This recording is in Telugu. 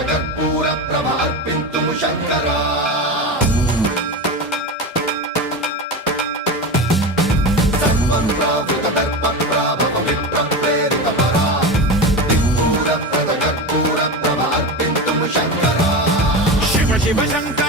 కర్పూర ప్రభ అర్పింతుము శంకరా సర్వం ప్రావృత దర్ప ప్రాభవ విప్ర ప్రేరిత పరా దిక్పూర ప్రద కర్పూర ప్రభ అర్పింతుము శంకరా శివ శివ శంకర